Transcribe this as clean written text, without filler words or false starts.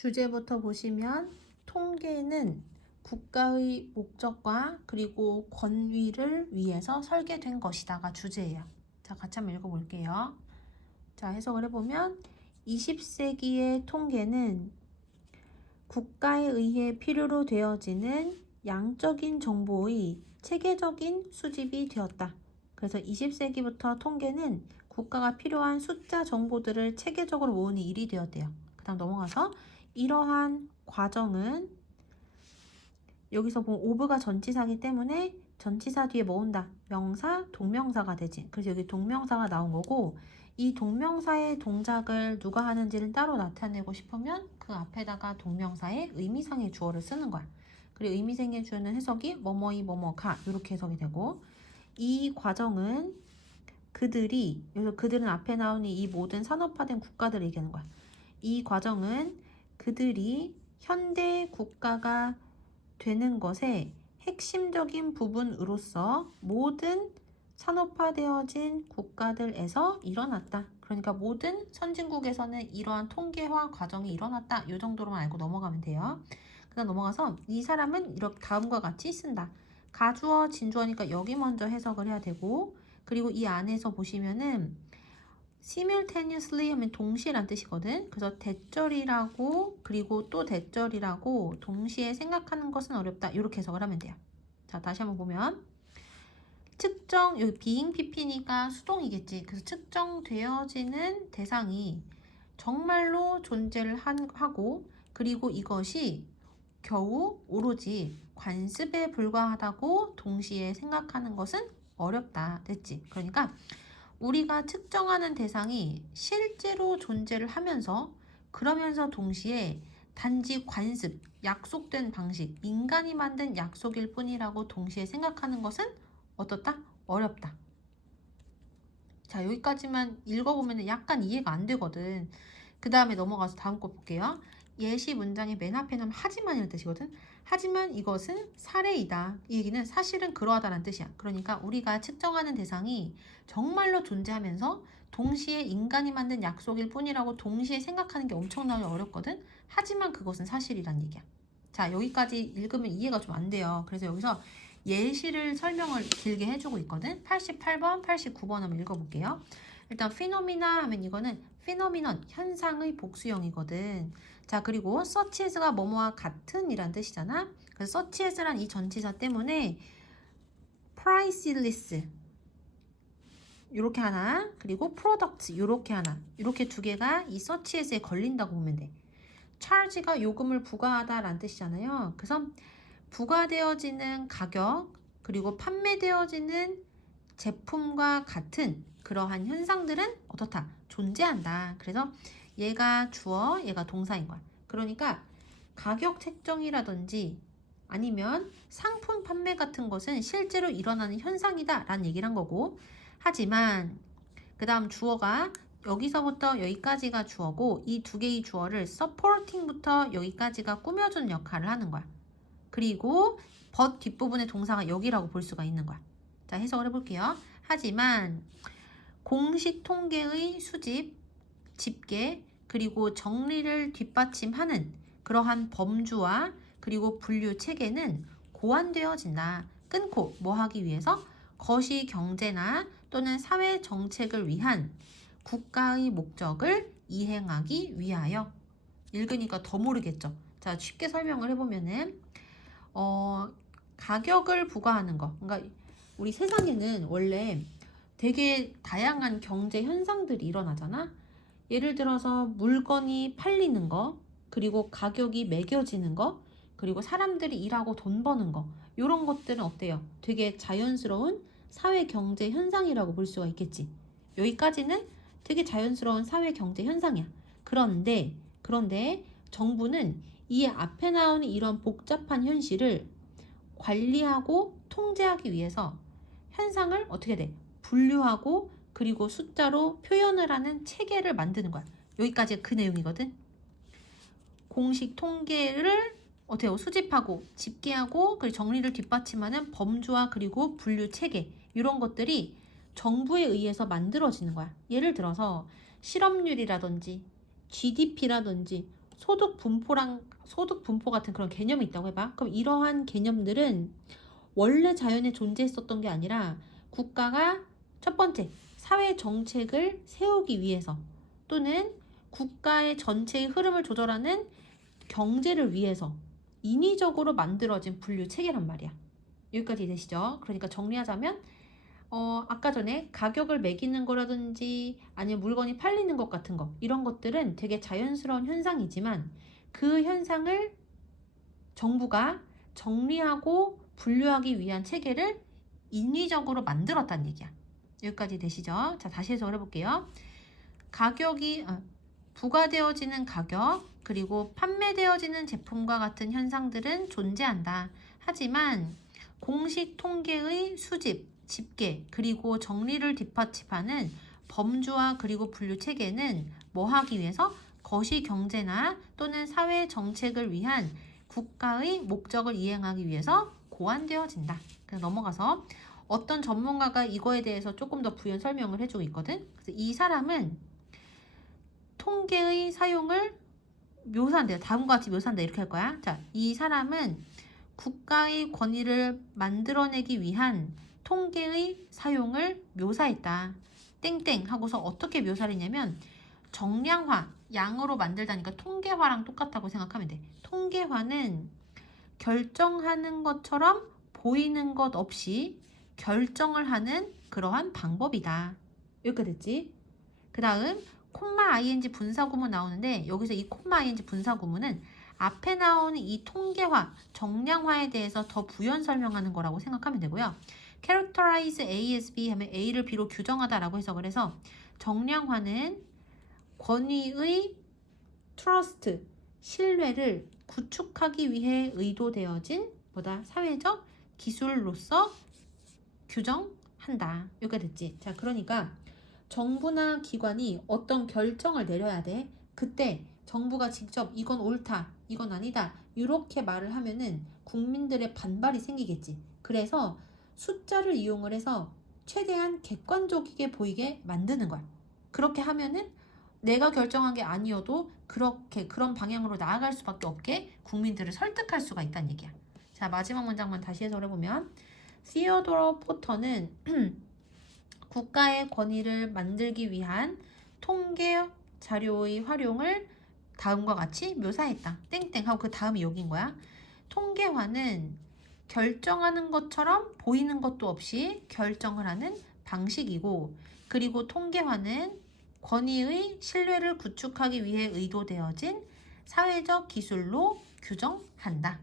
주제부터 보시면 통계는 국가의 목적과 그리고 권위를 위해서 설계된 것이다가 주제예요. 자, 같이 한번 읽어볼게요. 자, 해석을 해보면 20세기의 통계는 국가에 의해 필요로 되어지는 양적인 정보의 체계적인 수집이 되었다. 그래서 20세기부터 통계는 국가가 필요한 숫자 정보들을 체계적으로 모으는 일이 되었대요. 그 다음 넘어가서 이러한 과정은 여기서 보면 오브가 전치사기 때문에 전치사 뒤에 뭐 온다? 명사, 동명사가 되지. 그래서 여기 동명사가 나온 거고 이 동명사의 동작을 누가 하는지를 따로 나타내고 싶으면 그 앞에다가 동명사의 의미상의 주어를 쓰는 거야. 그리고 의미상의 주어는 해석이 뭐뭐이 뭐뭐가 이렇게 해석이 되고 이 과정은 그들이 여기서 그들은 앞에 나오는 이 모든 산업화된 국가들을 얘기하는 거야. 이 과정은 그들이 현대 국가가 되는 것의 핵심적인 부분으로서 모든 산업화되어진 국가들에서 일어났다. 그러니까 모든 선진국에서는 이러한 통계화 과정이 일어났다. 이 정도로만 알고 넘어가면 돼요. 그 다음 넘어가서 이 사람은 이렇게 다음과 같이 쓴다. 가주어, 진주어니까 여기 먼저 해석을 해야 되고 그리고 이 안에서 보시면은 simultaneously 하면 동시에란 뜻이거든. 그래서 대절이라고 그리고 또 대절이라고 동시에 생각하는 것은 어렵다. 이렇게 해석을 하면 돼요. 자, 다시 한번 보면 측정, 여기 being pp니까 수동이겠지. 그래서 측정되어지는 대상이 정말로 존재를 하고 그리고 이것이 겨우 오로지 관습에 불과하다고 동시에 생각하는 것은 어렵다. 됐지? 그러니까 우리가 측정하는 대상이 실제로 존재를 하면서 그러면서 동시에 단지 관습, 약속된 방식, 인간이 만든 약속일 뿐이라고 동시에 생각하는 것은 어떻다? 어렵다. 자, 여기까지만 읽어보면 약간 이해가 안 되거든. 그 다음에 넘어가서 다음 거 볼게요. 예시 문장의 맨 앞에 나면 하지만이라는 뜻이거든. 하지만 이것은 사례이다. 이 얘기는 사실은 그러하다는 뜻이야. 그러니까 우리가 측정하는 대상이 정말로 존재하면서 동시에 인간이 만든 약속일 뿐이라고 동시에 생각하는 게 엄청나게 어렵거든. 하지만 그것은 사실이란 얘기야. 자, 여기까지 읽으면 이해가 좀 안 돼요. 그래서 여기서 예시를 설명을 길게 해주고 있거든. 88번, 89번 한번 읽어볼게요. 일단 피노미나 하면 이거는 피노미넌, 현상의 복수형이거든. 자, 그리고 such as가 뭐뭐와 같은 이란 뜻이잖아. 그래서 such as란 이 전치사 때문에 priceless 요렇게 하나, 그리고 product 요렇게 하나, 이렇게 두 개가 이 such as에 걸린다고 보면 돼. charge가 요금을 부과하다라는 뜻이잖아요. 그래서 부과되어지는 가격 그리고 판매되어지는 제품과 같은 그러한 현상들은 어떻다? 존재한다. 그래서 얘가 주어, 얘가 동사인 거야. 그러니까 가격 책정이라든지 아니면 상품 판매 같은 것은 실제로 일어나는 현상이다 라는 얘기를 한 거고 하지만 그 다음 주어가 여기서부터 여기까지가 주어고 이 두 개의 주어를 supporting부터 여기까지가 꾸며주는 역할을 하는 거야. 그리고 but 뒷부분의 동사가 여기라고 볼 수가 있는 거야. 자, 해석을 해볼게요. 하지만 공식 통계의 수집, 집계, 그리고 정리를 뒷받침하는 그러한 범주와 그리고 분류 체계는 고안되어진다. 끊고 뭐 하기 위해서? 거시 경제나 또는 사회 정책을 위한 국가의 목적을 이행하기 위하여. 읽으니까 더 모르겠죠. 자, 쉽게 설명을 해보면은 가격을 부과하는 거. 그러니까 우리 세상에는 원래 되게 다양한 경제 현상들이 일어나잖아. 예를 들어서 물건이 팔리는 거, 그리고 가격이 매겨지는 거, 그리고 사람들이 일하고 돈 버는 거. 이런 것들은 어때요? 되게 자연스러운 사회 경제 현상이라고 볼 수가 있겠지. 여기까지는 되게 자연스러운 사회 경제 현상이야. 그런데 정부는 이 앞에 나오는 이런 복잡한 현실을 관리하고 통제하기 위해서 현상을 어떻게 돼? 분류하고 그리고 숫자로 표현을 하는 체계를 만드는 거야. 여기까지 그 내용이거든. 공식 통계를 어때요? 수집하고 집계하고 그리고 정리를 뒷받침하는 범주와 그리고 분류 체계 이런 것들이 정부에 의해서 만들어지는 거야. 예를 들어서 실업률이라든지 GDP라든지 소득 분포 같은 그런 개념이 있다고 해봐. 그럼 이러한 개념들은 원래 자연에 존재했었던 게 아니라 국가가 첫 번째 사회 정책을 세우기 위해서 또는 국가의 전체의 흐름을 조절하는 경제를 위해서 인위적으로 만들어진 분류 체계란 말이야. 여기까지 되시죠? 그러니까 정리하자면 아까 전에 가격을 매기는 거라든지 아니면 물건이 팔리는 것 같은 거 이런 것들은 되게 자연스러운 현상이지만 그 현상을 정부가 정리하고 분류하기 위한 체계를 인위적으로 만들었다는 얘기야. 여기까지 되시죠? 자, 다시 해석을 해볼게요. 부과되어지는 가격 그리고 판매되어지는 제품과 같은 현상들은 존재한다. 하지만 공식 통계의 수집, 집계 그리고 정리를 뒷받침하는 범주와 그리고 분류 체계는 뭐 하기 위해서 거시 경제나 또는 사회 정책을 위한 국가의 목적을 이행하기 위해서 고안되어진다. 그래서 넘어가서 어떤 전문가가 이거에 대해서 조금 더 부연 설명을 해주고 있거든. 그래서 이 사람은 통계의 사용을 묘사한대요. 다음과 같이 묘사한다 이렇게 할 거야. 자, 이 사람은 국가의 권위를 만들어내기 위한 통계의 사용을 묘사했다. 땡땡 하고서 어떻게 묘사를 했냐면 정량화, 양으로 만들다니까 통계화랑 똑같다고 생각하면 돼. 통계화는 결정하는 것처럼 보이는 것 없이 결정을 하는 그러한 방법이다. 이렇게 됐지? 그 다음 콤마 ing 분사구문 나오는데 여기서 이 콤마 ing 분사구문은 앞에 나오는 이 통계화, 정량화에 대해서 더 부연 설명하는 거라고 생각하면 되고요. characterize A as B 하면 A를 B로 규정하다라고 해석을 해서 정량화는 권위의 trust, 신뢰를 구축하기 위해 의도되어진 사회적 기술로서 규정한다. 이렇게 됐지. 자, 그러니까 정부나 기관이 어떤 결정을 내려야 돼. 그때 정부가 직접 이건 옳다, 이건 아니다 이렇게 말을 하면은 국민들의 반발이 생기겠지. 그래서 숫자를 이용을 해서 최대한 객관적이게 보이게 만드는 거야. 그렇게 하면은 내가 결정한 게 아니어도 그런 방향으로 나아갈 수밖에 없게 국민들을 설득할 수가 있다는 얘기야. 자, 마지막 문장만 다시 해석을 해보면 시어도어 포터는 국가의 권위를 만들기 위한 통계 자료의 활용을 다음과 같이 묘사했다. 땡땡 하고 그 다음이 여기인 거야. 통계화는 결정하는 것처럼 보이는 것도 없이 결정을 하는 방식이고 그리고 통계화는 권위의 신뢰를 구축하기 위해 의도되어진 사회적 기술로 규정한다.